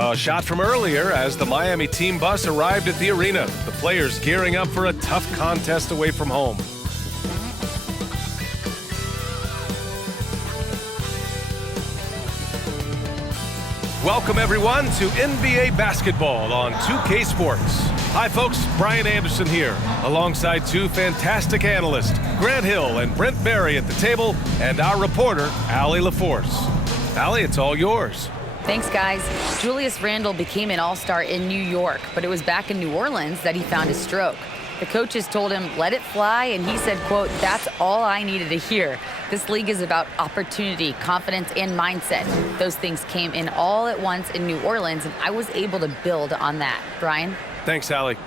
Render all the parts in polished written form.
A shot from earlier as the Miami team bus arrived at the arena. The players gearing up for a tough contest away from home. Welcome everyone to NBA basketball on 2K Sports. Hi folks, Brian Anderson here, alongside two fantastic analysts, Grant Hill and Brent Berry at the table, and our reporter, Allie LaForce. Allie, it's all yours. Thanks, guys. Julius Randle became an all-star in New York, but it was back in New Orleans that he found his stroke. The coaches told him, let it fly, and he said, quote, that's all I needed to hear. This league is about opportunity, confidence, and mindset. Those things came in all at once in New Orleans, and I was able to build on that. Brian? Thanks, Allie.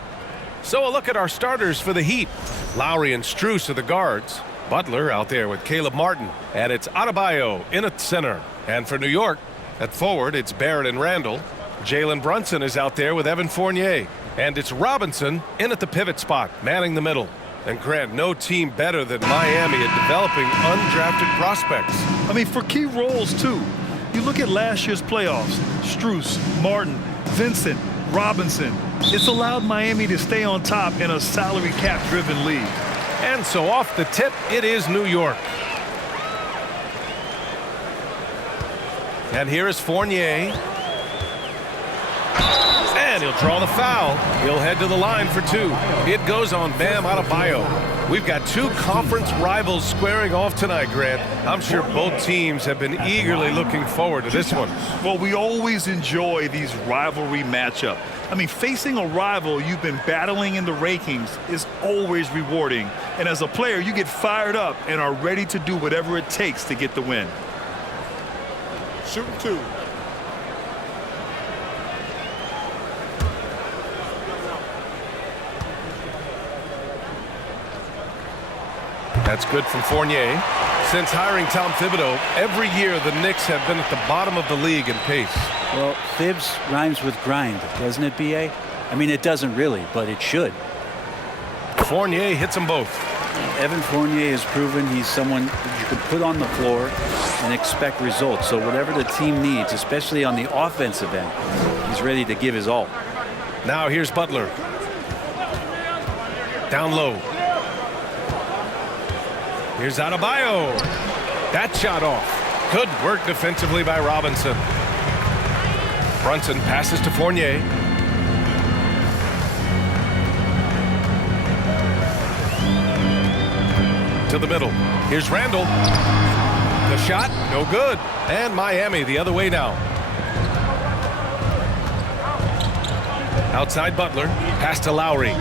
So a look at our starters for the Heat. Lowry and Strus are the guards. Butler out there with Caleb Martin. And it's Adebayo in at center. And for New York, at forward, it's Barrett and Randall. Jalen Brunson is out there with Evan Fournier. And it's Robinson in at the pivot spot, manning the middle. And Grant, no team better than Miami at developing undrafted prospects. I mean, for key roles, too. You look at last year's playoffs, Strus, Martin, Vincent, Robinson. It's allowed Miami to stay on top in a salary cap-driven league. And so off the tip, it is New York. And here is Fournier. And he'll draw the foul. He'll head to the line for two. It goes on Bam Adebayo. We've got two conference rivals squaring off tonight, Grant. I'm sure both teams have been eagerly looking forward to this one. Well, we always enjoy these rivalry matchups. I mean, facing a rival you've been battling in the rankings is always rewarding. And as a player, you get fired up and are ready to do whatever it takes to get the win. Shooting two. That's good from Fournier. Since hiring Tom Thibodeau, every year the Knicks have been at the bottom of the league in pace. Well, Thibs rhymes with grind, doesn't it, B.A.? I mean, it doesn't really, but it should. Fournier hits them both. Evan Fournier has proven he's someone you can put on the floor and expect results. So whatever the team needs, especially on the offensive end, he's ready to give his all. Now here's Butler. Down low. Here's Adebayo. That shot off. Good work defensively by Robinson. Brunson passes to Fournier. To the middle. Here's Randall. The shot, no good. And Miami the other way now. Outside Butler. Pass to Lowry.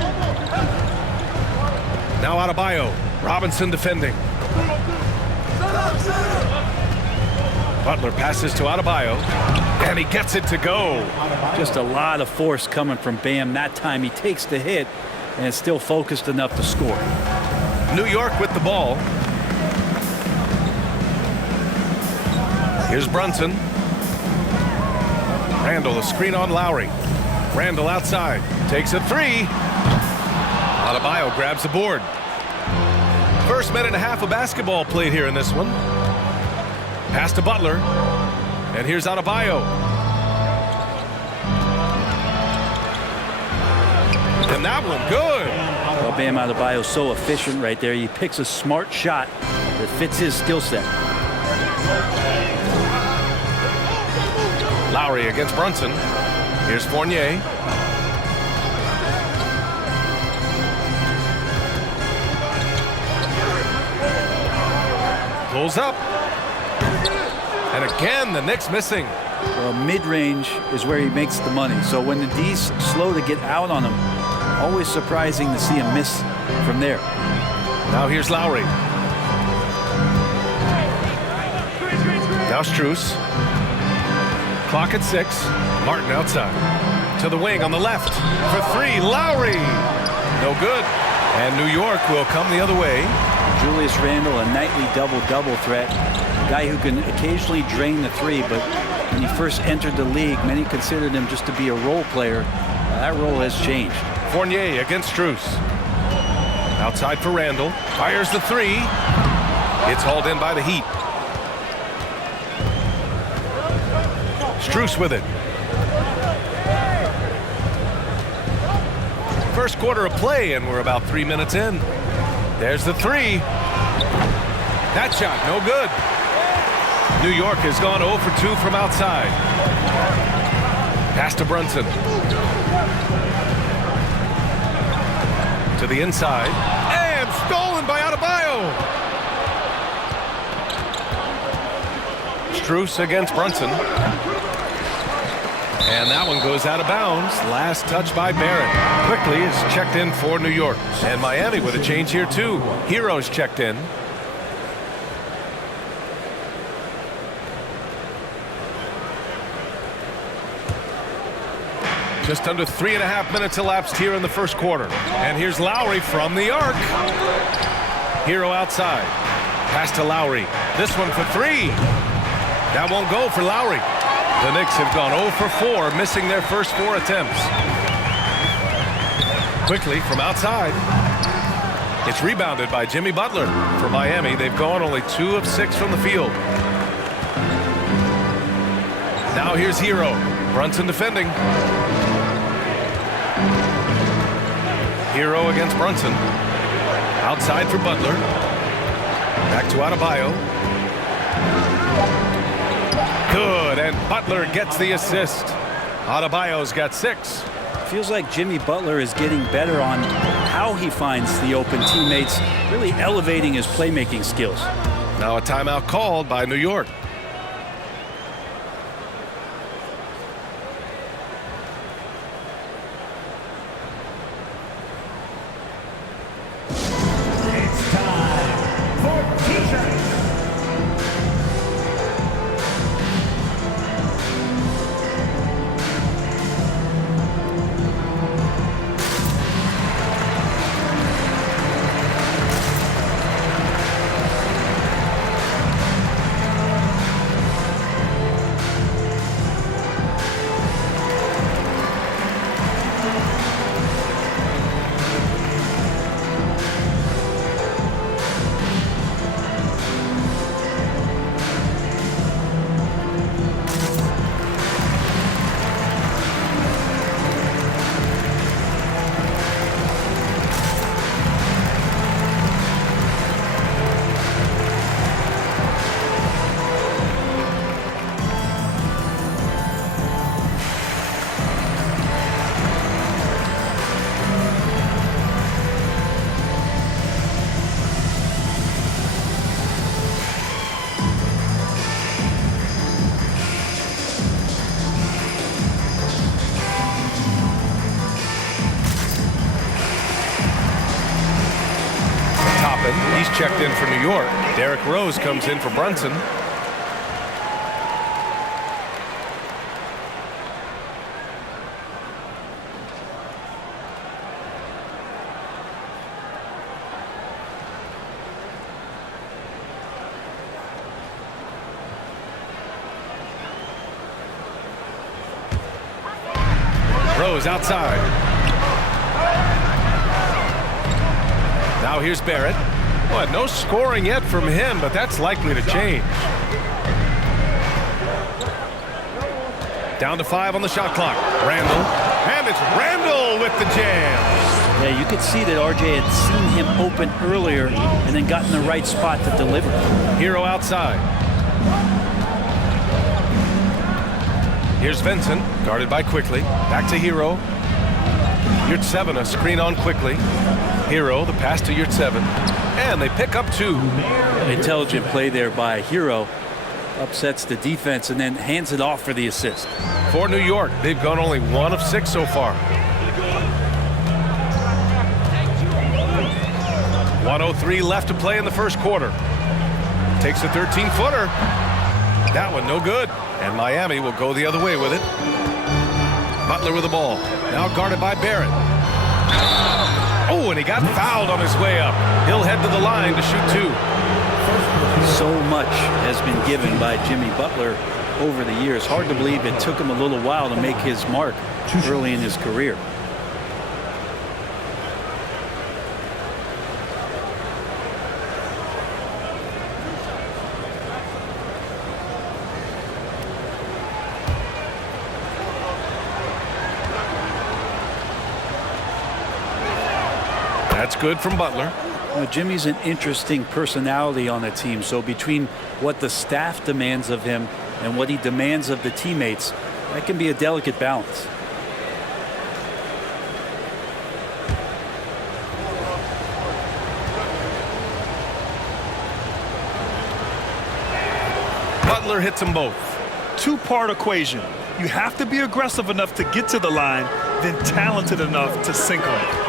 Now Adebayo. Robinson defending. Butler passes to Adebayo. And he gets it to go. Just a lot of force coming from Bam. That time he takes the hit and is still focused enough to score. New York with the ball. Here's Brunson. Randall, a screen on Lowry. Randall outside. Takes a three. Adebayo grabs the board. First minute and a half of basketball played here in this one. Pass to Butler. And here's Adebayo. And that one good. Well, Bam Adebayo is so efficient right there. He picks a smart shot that fits his skill set. Lowry against Brunson. Here's Fournier. Pulls up. And again, the Knicks missing. Well, mid-range is where he makes the money. So when the D's slow to get out on him, always surprising to see him miss from there. Now here's Lowry. Now Strus. Clock at 6. Martin outside. To the wing on the left. For three, Lowry. No good. And New York will come the other way. Julius Randle, a nightly double-double threat. A guy who can occasionally drain the three, but when he first entered the league, many considered him just to be a role player. That role has changed. Fournier against Strus. Outside for Randall. Fires the three. It's hauled in by the Heat. Strus with it. first quarter of play, and we're about 3 minutes in. There's the three. That shot, no good. New York has gone 0 for 2 from outside. Pass to Brunson. To the inside. And stolen by Adebayo. Strus against Brunson. And that one goes out of bounds. Last touch by Barrett. Quickly is checked in for New York. And Miami with a change here too. Hero's checked in. Just under 3.5 minutes elapsed here in the first quarter. And here's Lowry from the arc. Hero outside. Pass to Lowry. This one for three. That won't go for Lowry. The Knicks have gone 0 for 4, missing their first 4 attempts. Quickly from outside. It's rebounded by Jimmy Butler. For Miami, they've gone only 2 of 6 from the field. Now here's Hero. Brunson defending. Hero against Brunson. Outside for Butler. Back to Adebayo. Good, and Butler gets the assist. Adebayo's got 6. Feels like Jimmy Butler is getting better on how he finds the open teammates, really elevating his playmaking skills. Now a timeout called by New York. He's checked in for New York. Derrick Rose comes in for Brunson. Rose outside. Now here's Barrett. Well, no scoring yet from him, but that's likely to change. Down to 5 on the shot clock. Randall. And it's Randall with the jam. Yeah, you could see that RJ had seen him open earlier and then got in the right spot to deliver. Hero outside. Here's Vincent, guarded by Quickly. Back to Hero. Yurtseven, a screen on Quickly. Hero, the pass to Yurtseven. And they pick up 2. Intelligent play there by Hero. Upsets the defense and then hands it off for the assist. For New York, they've gone only 1 of 6 so far. 1:03 left to play in the first quarter. Takes a 13-footer. That one no good. And Miami will go the other way with it. Butler with the ball. Now guarded by Barrett. Oh, and he got fouled on his way up. He'll head to the line to shoot 2. So much has been given by Jimmy Butler over the years. Hard to believe it took him a little while to make his mark early in his career. That's good from Butler. Jimmy's an interesting personality on the team. So between what the staff demands of him and what he demands of the teammates, that can be a delicate balance. Butler hits them both. Two-part equation. You have to be aggressive enough to get to the line, then talented enough to sink them.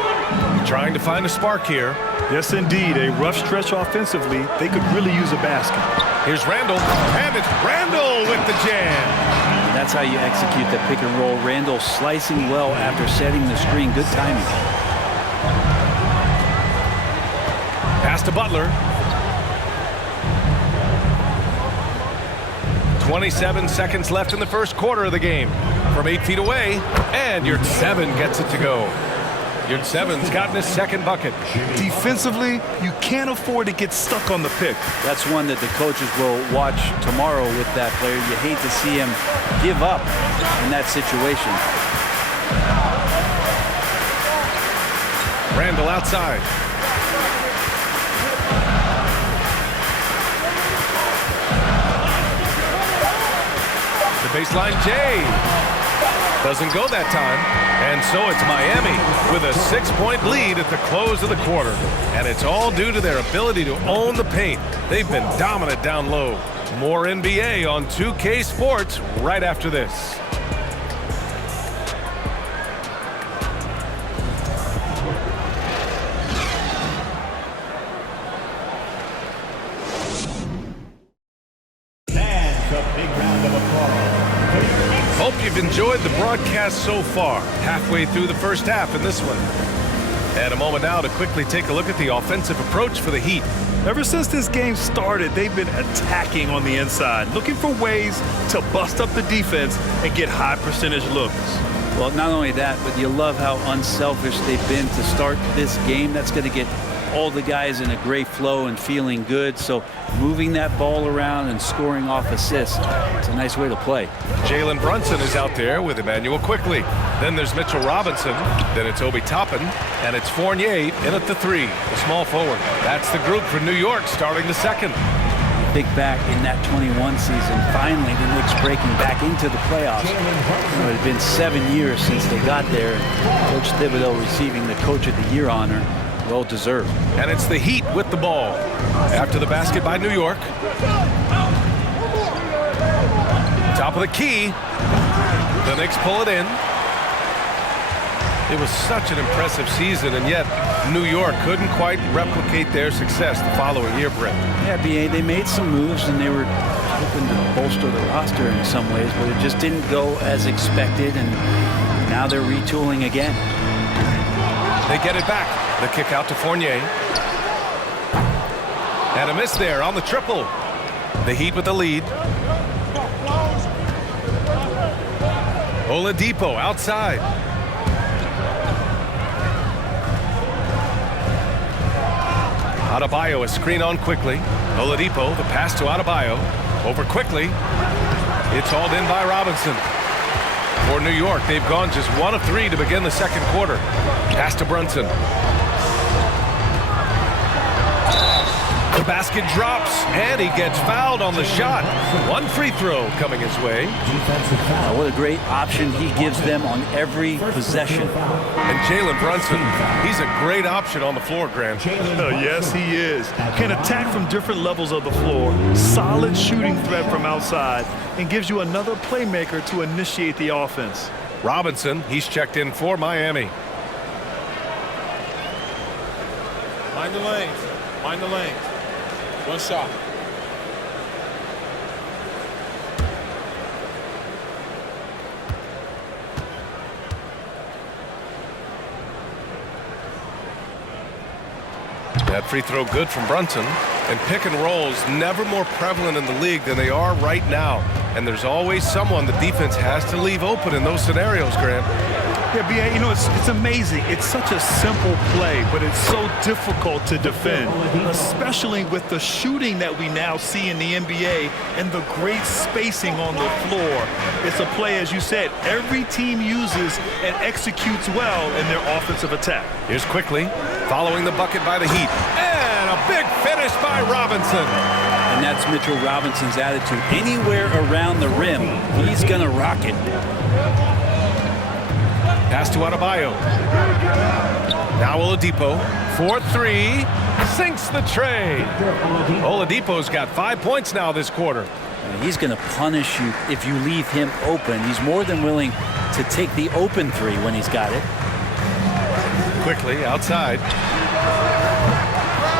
Trying to find a spark here. Yes, indeed. A rough stretch offensively. They could really use a basket. Here's Randall, and it's Randall with the jam. And that's how you execute the pick and roll. Randall slicing well after setting the screen. Good timing. Pass to Butler. 27 seconds left in the first quarter of the game. From 8 feet away, and Yurtseven gets it to go. Yurtseven's gotten his second bucket. Defensively, you can't afford to get stuck on the pick. That's one that the coaches will watch tomorrow with that player. You hate to see him give up in that situation. Randall outside. The baseline J. Doesn't go that time. And so it's Miami with a 6-point lead at the close of the quarter. And it's all due to their ability to own the paint. They've been dominant down low. More NBA on 2K Sports right after this. Hope you've enjoyed the broadcast so far. Halfway through the first half in this one. And a moment now to quickly take a look at the offensive approach for the Heat. Ever since this game started, they've been attacking on the inside, looking for ways to bust up the defense and get high percentage looks. Well, not only that, but you love how unselfish they've been to start this game. That's going to get all the guys in a great flow and feeling good. So moving that ball around and scoring off assists, it's a nice way to play. Jalen Brunson is out there with Emmanuel Quickly. Then there's Mitchell Robinson. Then it's Obi Toppin. And it's Fournier in at the 3, the small forward. That's the group for New York starting the second. Big back in that 21 season. Finally, the Knicks breaking back into the playoffs. It had been 7 years since they got there. Coach Thibodeau receiving the Coach of the Year honor. Well deserved. And it's the Heat with the ball. After the basket by New York. Top of the key. The Knicks pull it in. It was such an impressive season, and yet New York couldn't quite replicate their success the following year, Brett. Yeah, B.A., they made some moves, and they were hoping to bolster the roster in some ways, but it just didn't go as expected, and now they're retooling again. They get it back. The kick out to Fournier. And a miss there on the triple. The Heat with the lead. Oladipo outside. Adebayo, a screen on Quickly. Oladipo, the pass to Adebayo. Over Quickly. It's hauled in by Robinson. For New York, they've gone just 1 of 3 to begin the second quarter. Pass to Brunson. The basket drops, and he gets fouled on the shot. 1 free throw coming his way. What a great option he gives them on every possession. And Jalen Brunson, he's a great option on the floor, Grant. Yes, he is. Can attack from different levels of the floor. Solid shooting threat from outside, and gives you another playmaker to initiate the offense. Robinson, he's checked in for Miami. Mind the lanes. Mind the lanes. One shot. That free throw good from Brunson. And pick and rolls never more prevalent in the league than they are right now. And there's always someone the defense has to leave open in those scenarios, Grant. Yeah, B.A., you know, it's amazing. It's such a simple play, but it's so difficult to defend, especially with the shooting that we now see in the NBA and the great spacing on the floor. It's a play, as you said, every team uses and executes well in their offensive attack. Here's Quickly, following the bucket by the Heat. And a big finish by Robinson. And that's Mitchell Robinson's attitude. Anywhere around the rim, he's going to rock it. Pass to Adebayo. Now Oladipo. 4-3. Sinks the tray. Oladipo's got 5 points now this quarter. He's going to punish you if you leave him open. He's more than willing to take the open three when he's got it. Quickly outside.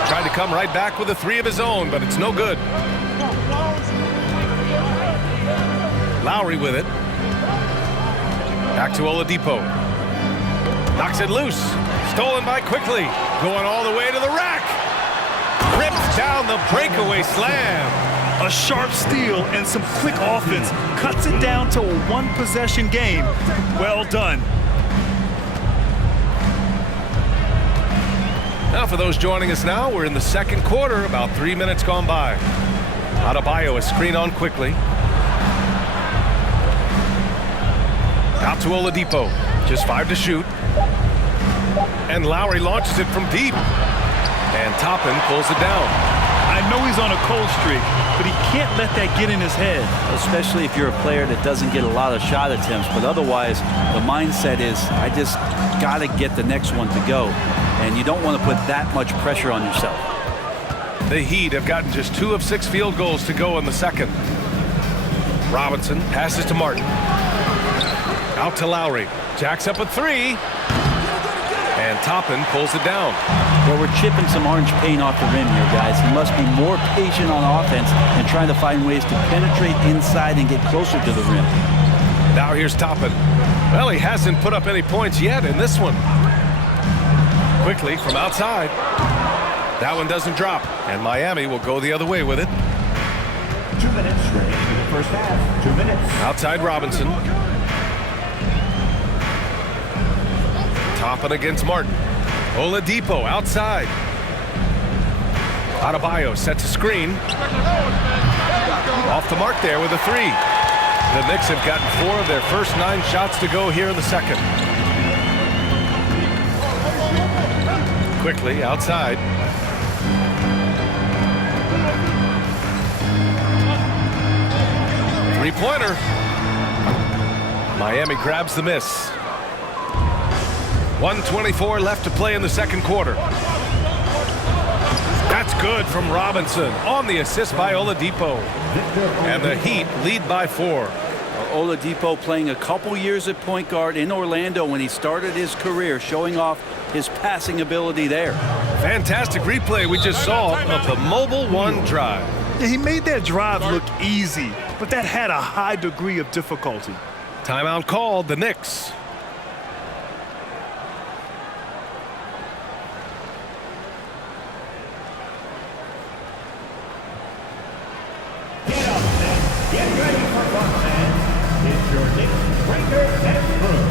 Tried to come right back with a three of his own, but it's no good. Lowry with it. Back to Oladipo. Knocks it loose. Stolen by Quickly. Going all the way to the rack. Rips down the breakaway slam. A sharp steal and some quick offense. Cuts it down to a one-possession game. Well done. Now for those joining us now, we're in the second quarter, about 3 minutes gone by. Adebayo is screen on Quickly. Out to Oladipo. Just 5 to shoot. And Lowry launches it from deep. And Toppin pulls it down. I know he's on a cold streak, but he can't let that get in his head. Especially if you're a player that doesn't get a lot of shot attempts. But otherwise, the mindset is, I just got to get the next one to go. And you don't want to put that much pressure on yourself. The Heat have gotten just 2 of 6 field goals to go in the second. Robinson passes to Martin. Out to Lowry. Jacks up a 3. And Toppin pulls it down. Well, we're chipping some orange paint off the rim here, guys. He must be more patient on offense and trying to find ways to penetrate inside and get closer to the rim. Now here's Toppin. Well, he hasn't put up any points yet in this one. Quickly from outside. That one doesn't drop. And Miami will go the other way with it. 2 minutes remaining in the first half. 2 minutes. Outside Robinson. Toppin against Martin. Oladipo outside. Adebayo sets a screen. Off the mark there with a 3. The Knicks have gotten 4 of their first 9 shots to go here in the second. Quickly outside. Three-pointer. Miami grabs the miss. 1:24 left to play in the second quarter. That's good from Robinson on the assist by Oladipo. And the Heat lead by 4. Oladipo playing a couple years at point guard in Orlando when he started his career, showing off his passing ability there. Fantastic replay we just saw of the mobile 1 drive. Yeah, he made that drive look easy, but that had a high degree of difficulty. Timeout called, the Knicks. Get up, man. Get ready for fun, man. It's your Knicks breakers and crew.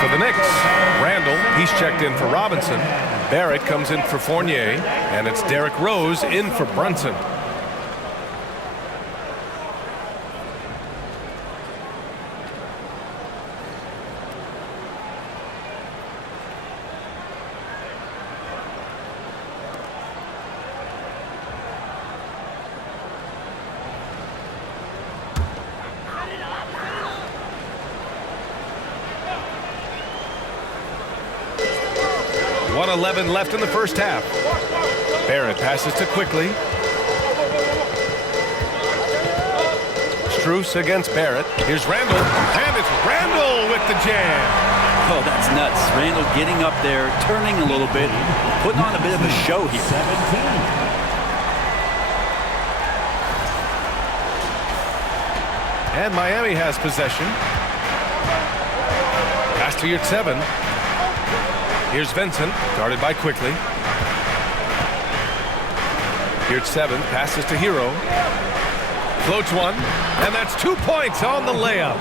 For the Knicks, Randall, he's checked in for Robinson. Barrett comes in for Fournier, and it's Derrick Rose in for Brunson. .11 left in the first half. Barrett passes to Quickly. Strus against Barrett. Here's Randall, and it's Randall with the jam. Oh, that's nuts. Randall getting up there, turning a little bit, putting on a bit of a show here. 17. And Miami has possession. Pass to Yurtseven. Here's Vincent, guarded by Quickly. Yurtseven passes to Hero. Floats one, and that's 2 points on the layup.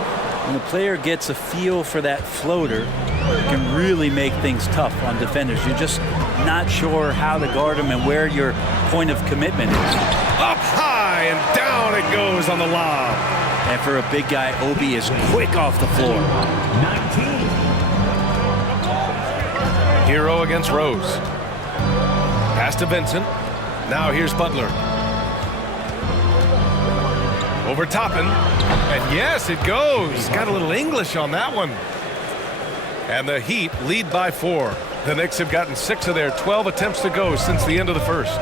When the player gets a feel for that floater, it can really make things tough on defenders. You're just not sure how to guard them and where your point of commitment is. Up high, and down it goes on the lob. And for a big guy, Obi is quick off the floor. 19. Hero against Rose. Pass to Vincent. Now here's Butler. Over Toppin. And yes, it goes. Got a little English on that one. And the Heat lead by 4. The Knicks have gotten 6 of their 12 attempts to go since the end of the first.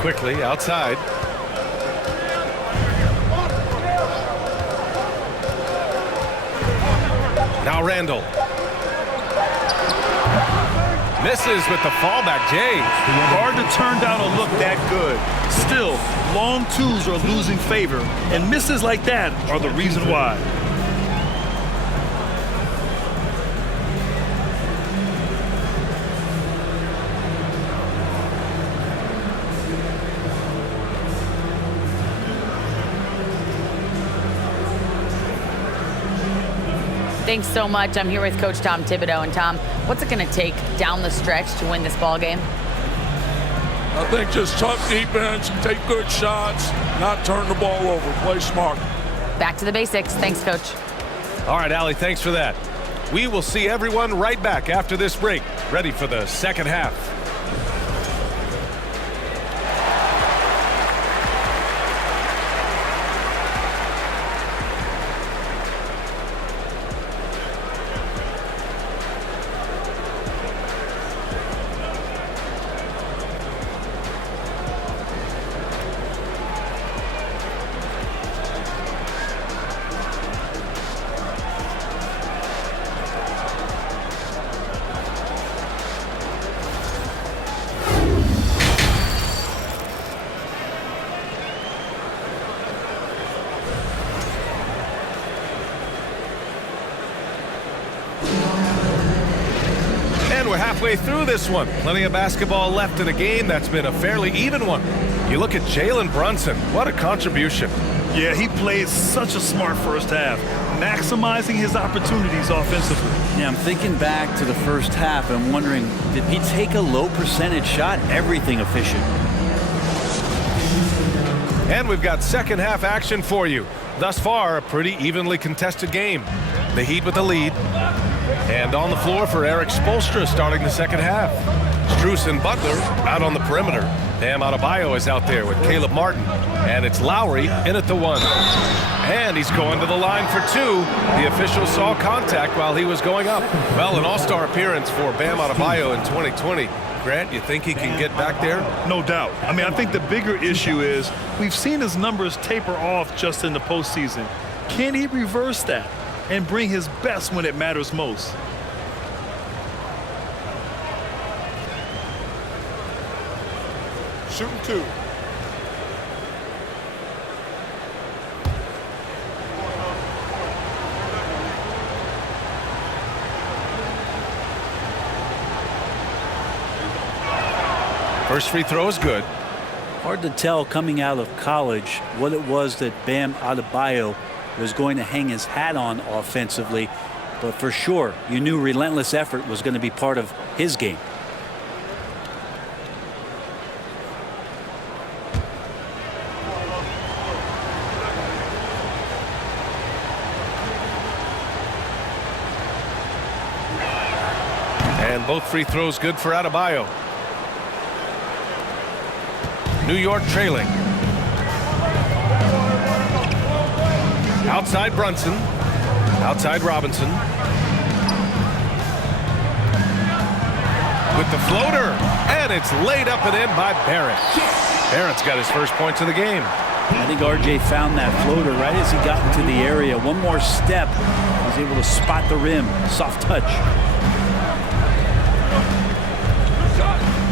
Quickly outside. Now Randall. Misses with the fallback, Jay. Hard to turn down a look that good. Still, long twos are losing favor, and misses like that are the reason why. Thanks so much. I'm here with Coach Tom Thibodeau. And Tom, what's it going to take down the stretch to win this ball game? I think just tough defense, take good shots, not turn the ball over, play smart. Back to the basics. Thanks, Coach. All right, Allie, thanks for that. We will see everyone right back after this break, ready for the second half. We're halfway through this one. Plenty of basketball left in a game that's been a fairly even one. You look at Jalen Brunson. What a contribution. Yeah, he played such a smart first half, maximizing his opportunities offensively. Yeah, I'm thinking back to the first half and wondering, did he take a low percentage shot? Everything efficient. And we've got second half action for you. Thus far, a pretty evenly contested game. The Heat with the lead. And on the floor for Eric Spoelstra starting the second half. Strus and Butler out on the perimeter. Bam Adebayo is out there with Caleb Martin. And it's Lowry in at the 1. And he's going to the line for 2. The official saw contact while he was going up. Well, an all-star appearance for Bam Adebayo in 2020. Grant, you think he can get back there? No doubt. I mean, I think the bigger issue is we've seen his numbers taper off just in the postseason. Can he reverse that and bring his best when it matters most? Shooting 2. First free throw is good. Hard to tell coming out of college what it was that Bam Adebayo was going to hang his hat on offensively. but for sure, you knew relentless effort was going to be part of his game. And both free throws good for Adebayo. New York trailing. Outside Brunson. Outside Robinson. With the floater. And it's laid up and in by Barrett. Barrett's got his first points of the game. I think RJ found that floater right as he got into the area. One more step. He was able to spot the rim. Soft touch.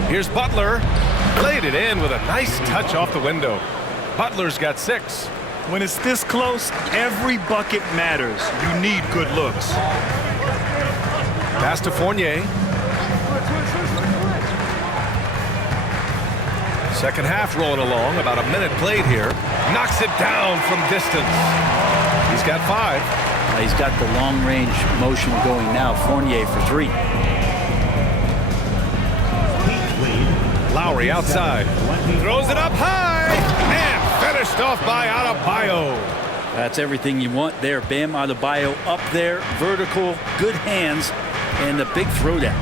Here's Butler. Laid it in with a nice touch off the window. Butler's got 6. When it's this close, every bucket matters. You need good looks. Pass to Fournier. Second half rolling along. About a minute played here. Knocks it down from distance. He's got 5. He's got the long-range motion going now. Fournier for 3. Lowry outside. Throws it up high. And finished off by Adebayo. That's everything you want there. Bam Adebayo up there. Vertical, good hands, and the big throwdown.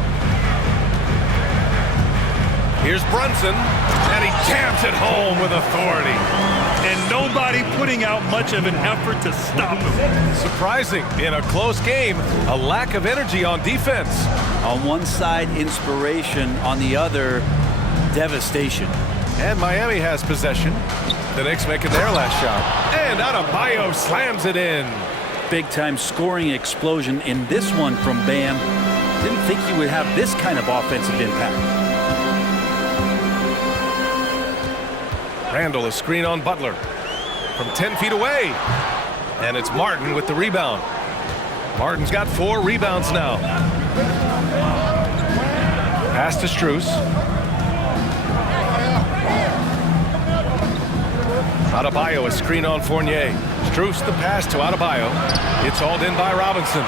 Here's Brunson. And he jams it home with authority. And nobody putting out much of an effort to stop him. Surprising. In a close game, a lack of energy on defense. On one side, inspiration. On the other, devastation. And Miami has possession. The Knicks making their last shot. And Adebayo slams it in. Big-time scoring explosion in this one from Bam. Didn't think he would have this kind of offensive impact. Randall, a screen on Butler. From 10 feet away. And it's Martin with the rebound. Martin's got 4 rebounds now. Pass to Strus. Adebayo, a screen on Fournier. Strus the pass to Adebayo. It's hauled in by Robinson.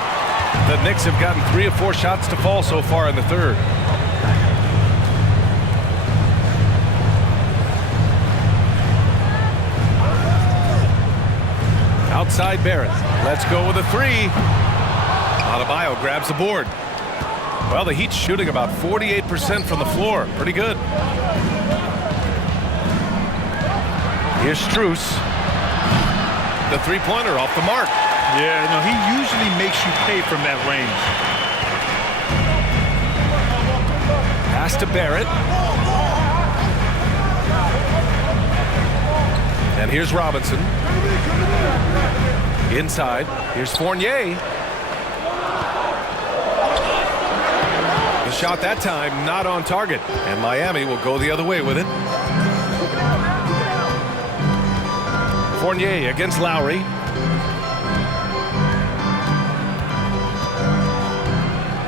The Knicks have gotten 3 of 4 shots to fall so far in the third. Outside Barrett. Let's go with a 3. Adebayo grabs the board. Well, the Heat's shooting about 48% from the floor. Pretty good. Here's Strus. The three-pointer off the mark. Yeah, no, he usually makes you pay from that range. Pass to Barrett. And here's Robinson. Inside. Here's Fournier. The shot that time not on target. And Miami will go the other way with it. Fournier against Lowry.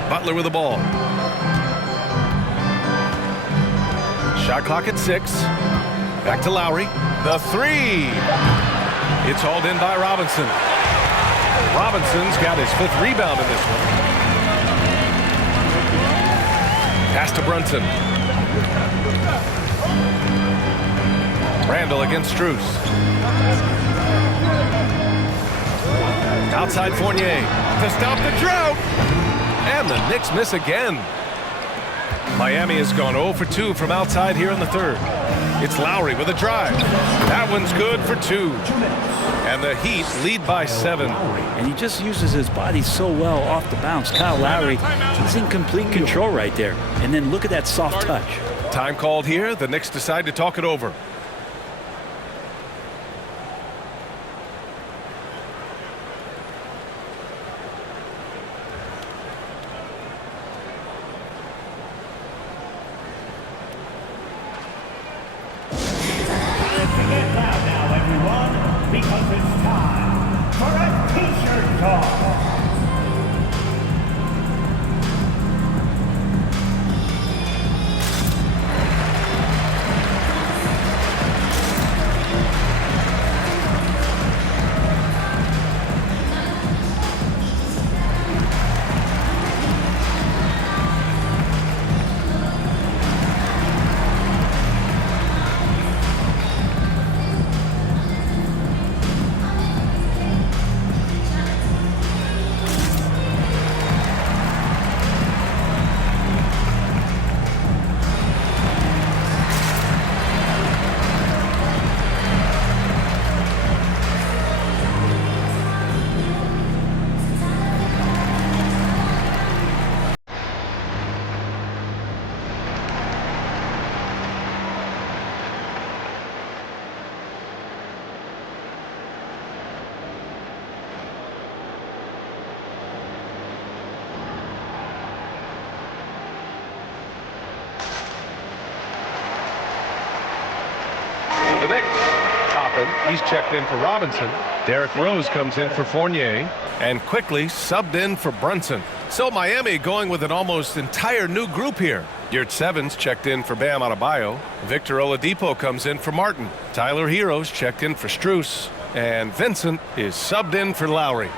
Butler with the ball. Shot clock at 6. Back to Lowry. The 3. It's hauled in by Robinson. Robinson's got his 5th rebound in this one. Pass to Brunson. Randall against Strus. Outside Fournier to stop the drought. And the Knicks miss again. Miami has gone 0 for 2 from outside here in the third. It's Lowry with a drive. That one's good for 2. And the Heat lead by 7. And he just uses his body so well off the bounce. Kyle Lowry, he's in complete control right there. And then look at that soft touch. Time called here. The Knicks decide to talk it over. Because it's time for a t-shirt talk. Toppin, he's checked in for Robinson. Derrick Rose comes in for Fournier. And quickly subbed in for Brunson. So Miami going with an almost entire new group here. Yurt Sevens checked in for Bam Adebayo. Victor Oladipo comes in for Martin. Tyler Hero's checked in for Strus. And Vincent is subbed in for Lowry.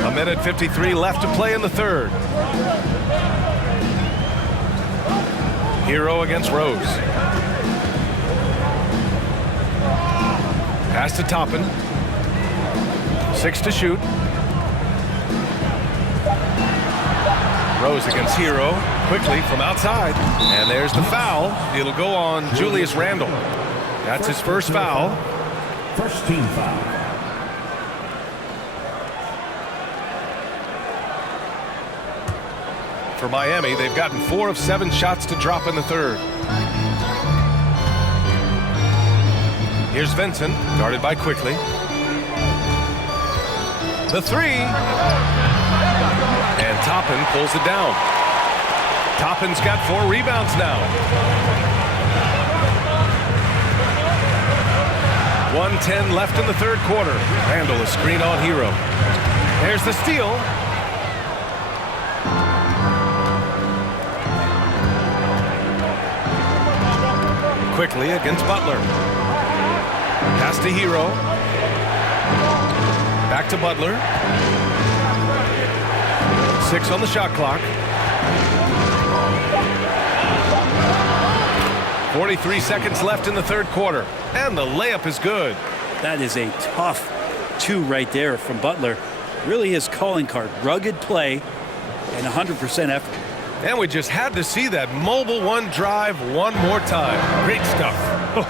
A minute 53 left to play in the third. Hero against Rose. Pass to Toppin. 6 to shoot. Rose against Hero. Quickly from outside. And there's the foul. It'll go on Julius Randle. That's his first foul. First team foul. For Miami, they've gotten 4 of 7 shots to drop in the third. Here's Vincent, guarded by Quickly. The three. And Toppin pulls it down. Toppin's got 4 rebounds now. 1:10 left in the third quarter. Randle a screen on Hero. There's the steal. Quickly against Butler. Pass to Hero. Back to Butler. 6 on the shot clock. 43 seconds left in the third quarter. And the layup is good. That is a tough 2 right there from Butler. Really his calling card. Rugged play and 100% effort. And we just had to see that mobile one drive one more time. Great stuff. Oh,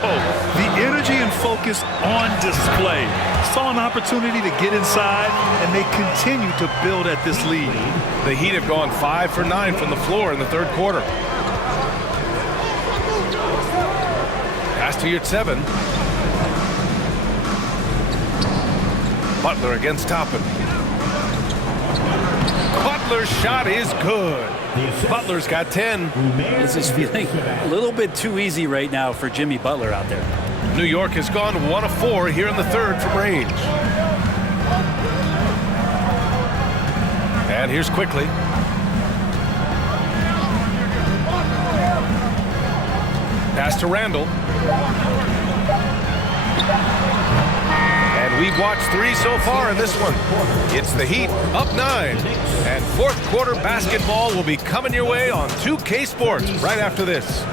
the energy and focus on display. Saw an opportunity to get inside, and they continue to build at this lead. The Heat have gone 5 for 9 from the floor in the third quarter. Pass to Yurt 7. Butler against Toppin. Butler's shot is good. Butler's got 10. This is feeling a little bit too easy right now for Jimmy Butler out there. New York has gone 1 of 4 here in the third from range. And here's Quickly. Pass to Randle. And we've watched 3 so far in this one. It's the Heat up 9. And fourth quarter basketball will be coming your way on 2K Sports right after this.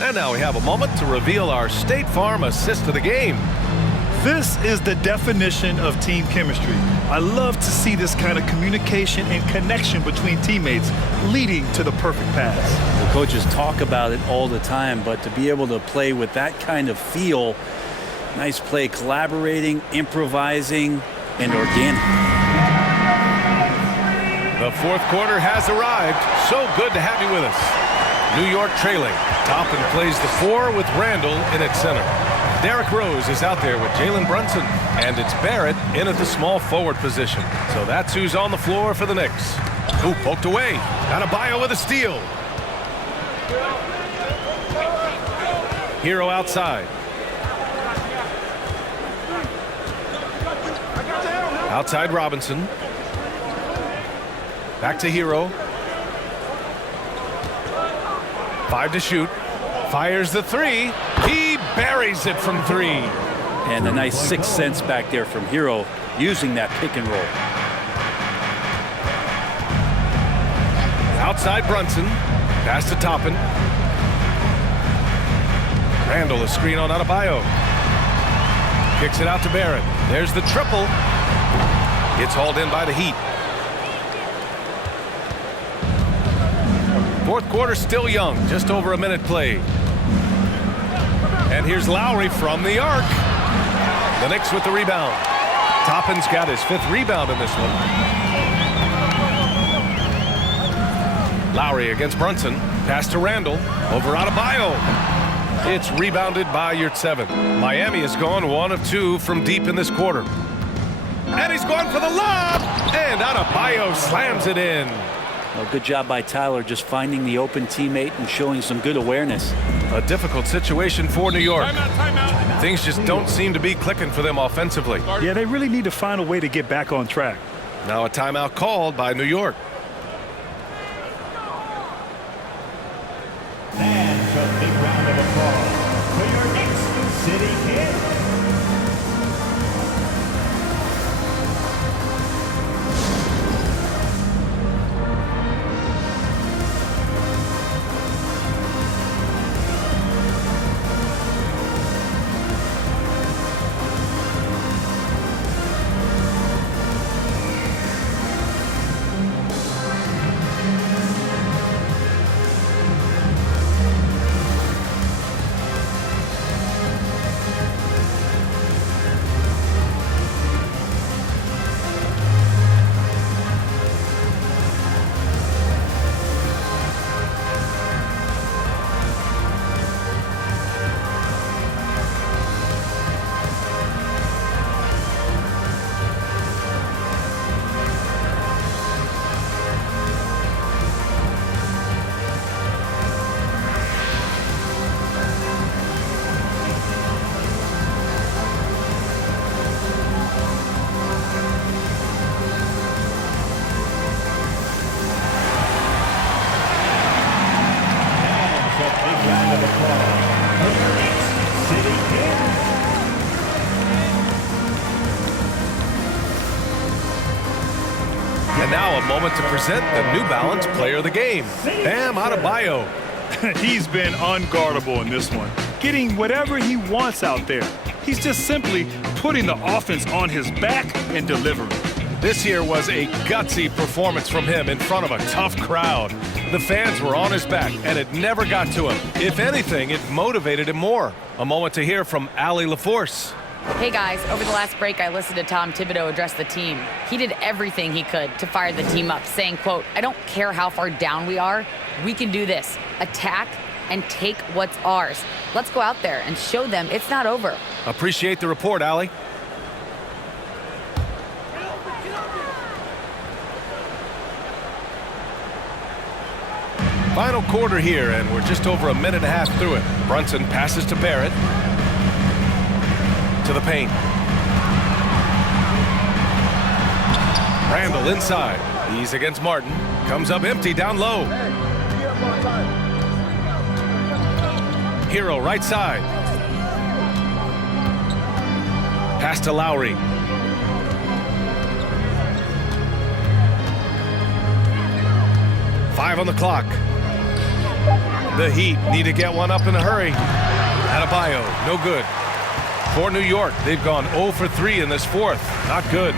And now we have a moment to reveal our State Farm assist of the game. This is the definition of team chemistry. I love to see this kind of communication and connection between teammates leading to the perfect pass. The coaches talk about it all the time, but to be able to play with that kind of feel, nice play, collaborating, improvising, and organic. The fourth quarter has arrived. So good to have you with us. New York trailing. Toppin plays the 4 with Randle in at center. Derrick Rose is out there with Jalen Brunson, and it's Barrett in at the small forward position. So that's who's on the floor for the Knicks. Ooh, poked away. Adebayo with a steal. Hero outside. Outside Robinson. Back to Hero. 5 to shoot. Fires the 3. He buries it from 3. And a nice 6 cents back there from Hero using that pick and roll. Outside Brunson. Pass to Toppin. Randle a screen on Adebayo. Kicks it out to Barrett. There's the triple. Gets hauled in by the Heat. Fourth quarter still young. Just over a minute played. And here's Lowry from the arc. The Knicks with the rebound. Toppin's got his 5th rebound in this one. Lowry against Brunson. Pass to Randall. Over Adebayo. It's rebounded by Yurtseven. Miami has gone 1 of 2 from deep in this quarter. And he's going for the lob. And Adebayo slams it in. Well, good job by Tyler just finding the open teammate and showing some good awareness. A difficult situation for New York. Timeout. Things just don't seem to be clicking for them offensively. Yeah, they really need to find a way to get back on track. Now a timeout called by New York. And a big round of applause for your Knicks City Kid. And now a moment to present the New Balance Player of the Game, Bam Adebayo. He's been unguardable in this one, getting whatever he wants out there. He's just simply putting the offense on his back and delivering. This here was a gutsy performance from him in front of a tough crowd. The fans were on his back, and it never got to him. If anything, it motivated him more. A moment to hear from Allie LaForce. Hey guys, over the last break, I listened to Tom Thibodeau address the team. He did everything he could to fire the team up, saying, quote, "I don't care how far down we are, we can do this. Attack and take what's ours. Let's go out there and show them it's not over." Appreciate the report, Allie. Final quarter here, and we're just over a minute and a half through it. Brunson passes to Barrett. To the paint. Randall inside. He's against Martin. Comes up empty down low. Hero right side. Pass to Lowry. Five on the clock. The Heat need to get one up in a hurry. Adebayo, no good. For New York, they've gone 0 for 3 in this fourth. Not good.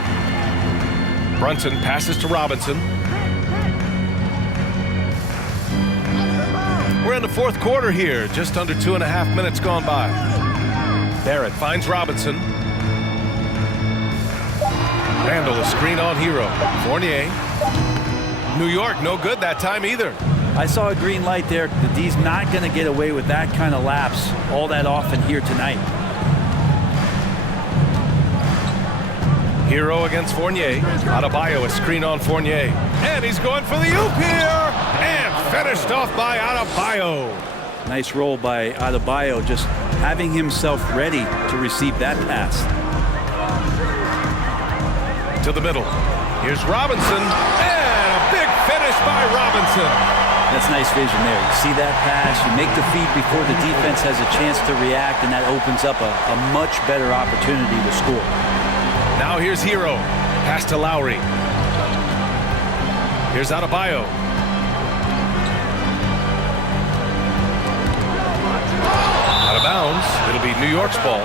Brunson passes to Robinson. We're in the fourth quarter here. Just under 2.5 minutes gone by. Barrett finds Robinson. Randall, a screen on Hero. Fournier. New York, no good that time either. I saw a green light there. The D's not going to get away with that kind of lapse all that often here tonight. Hero against Fournier. Adebayo, a screen on Fournier. And he's going for the oop here. And finished off by Adebayo. Nice roll by Adebayo, just having himself ready to receive that pass. To the middle. Here's Robinson. And a big finish by Robinson. That's nice vision there. You see that pass, you make the feed before the defense has a chance to react, and that opens up a much better opportunity to score. Now here's Hero. Pass to Lowry. Here's Adebayo. Out of bounds. It'll be New York's ball.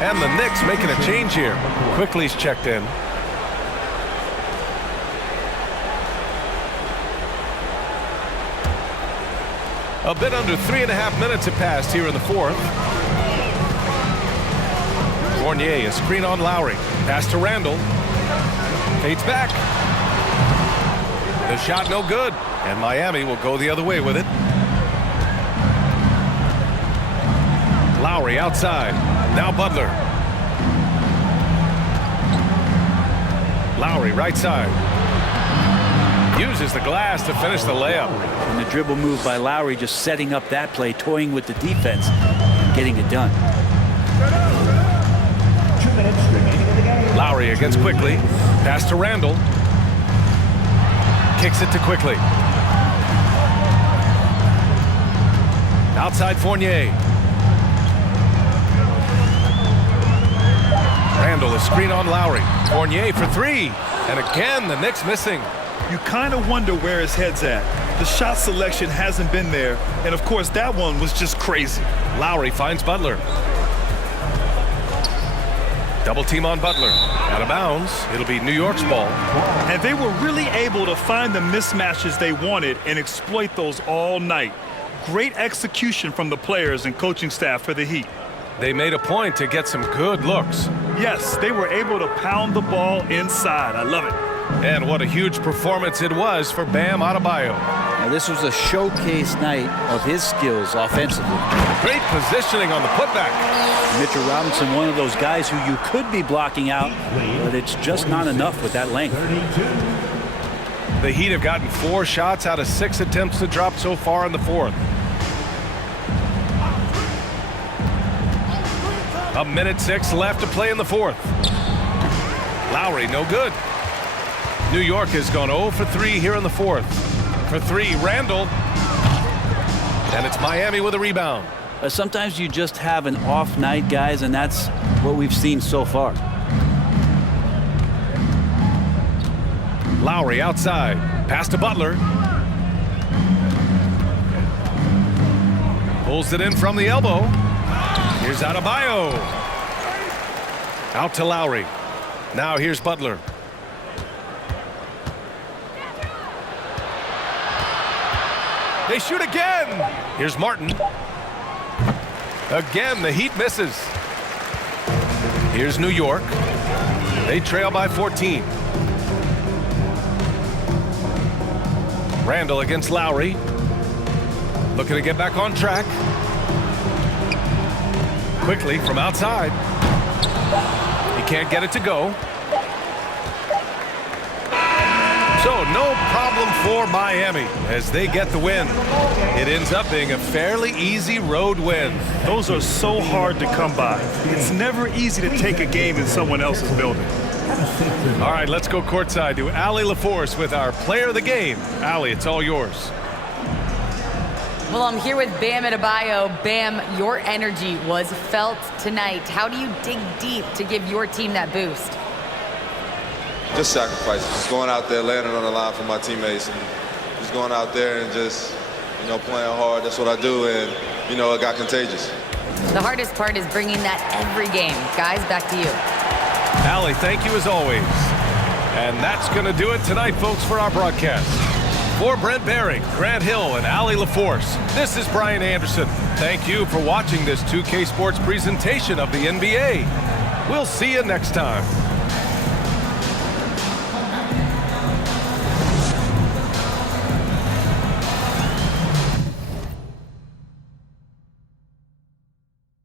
And the Knicks making a change here. Quickly's checked in. A bit under 3.5 minutes have passed here in the fourth. Fournier, a screen on Lowry. Pass to Randall. Fades back. The shot no good. And Miami will go the other way with it. Lowry outside. Now Butler. Lowry right side. Uses the glass to finish the layup. And the dribble move by Lowry just setting up that play, toying with the defense, getting it done. 2 minutes remaining in the game. Lowry against Quickly. Pass to Randall. Kicks it to Quickly. Outside Fournier. Randall is screen on Lowry. Fournier for three. And again, the Knicks missing. You kind of wonder where his head's at. The shot selection hasn't been there. And, of course, that one was just crazy. Lowry finds Butler. Double team on Butler. Out of bounds. It'll be New York's ball. And they were really able to find the mismatches they wanted and exploit those all night. Great execution from the players and coaching staff for the Heat. They made a point to get some good looks. Yes, they were able to pound the ball inside. I love it. And what a huge performance it was for Bam Adebayo. Now, this was a showcase night of his skills offensively. Great positioning on the putback. Mitchell Robinson, one of those guys who you could be blocking out, but it's just not enough with that length. 32. The Heat have gotten 4 shots out of 6 attempts to drop so far in the fourth. A minute 6 left to play in the fourth. Lowry, no good. New York has gone 0 for 3 here in the fourth. For 3, Randall. And it's Miami with a rebound. Sometimes you just have an off night, guys, and that's what we've seen so far. Lowry outside. Pass to Butler. Pulls it in from the elbow. Here's Adebayo. Out to Lowry. Now here's Butler. They shoot again. Here's Martin. Again, the Heat misses. Here's New York. They trail by 14. Randall against Lowry. Looking to get back on track. Quickly from outside. He can't get it to go. So no problem for Miami as they get the win. It ends up being a fairly easy road win. Those are so hard to come by. It's never easy to take a game in someone else's building. All right, let's go courtside to Allie LaForce with our player of the game. Allie, it's all yours. Well, I'm here with Bam Adebayo. Bam, your energy was felt tonight. How do you dig deep to give your team that boost? Just sacrifice. Just going out there, laying it on the line for my teammates, and just going out there and just, playing hard. That's what I do, and, it got contagious. The hardest part is bringing that every game. Guys, back to you. Allie, thank you as always. And that's going to do it tonight, folks, for our broadcast. For Brent Behring, Grant Hill, and Allie LaForce, this is Brian Anderson. Thank you for watching this 2K Sports presentation of the NBA. We'll see you next time.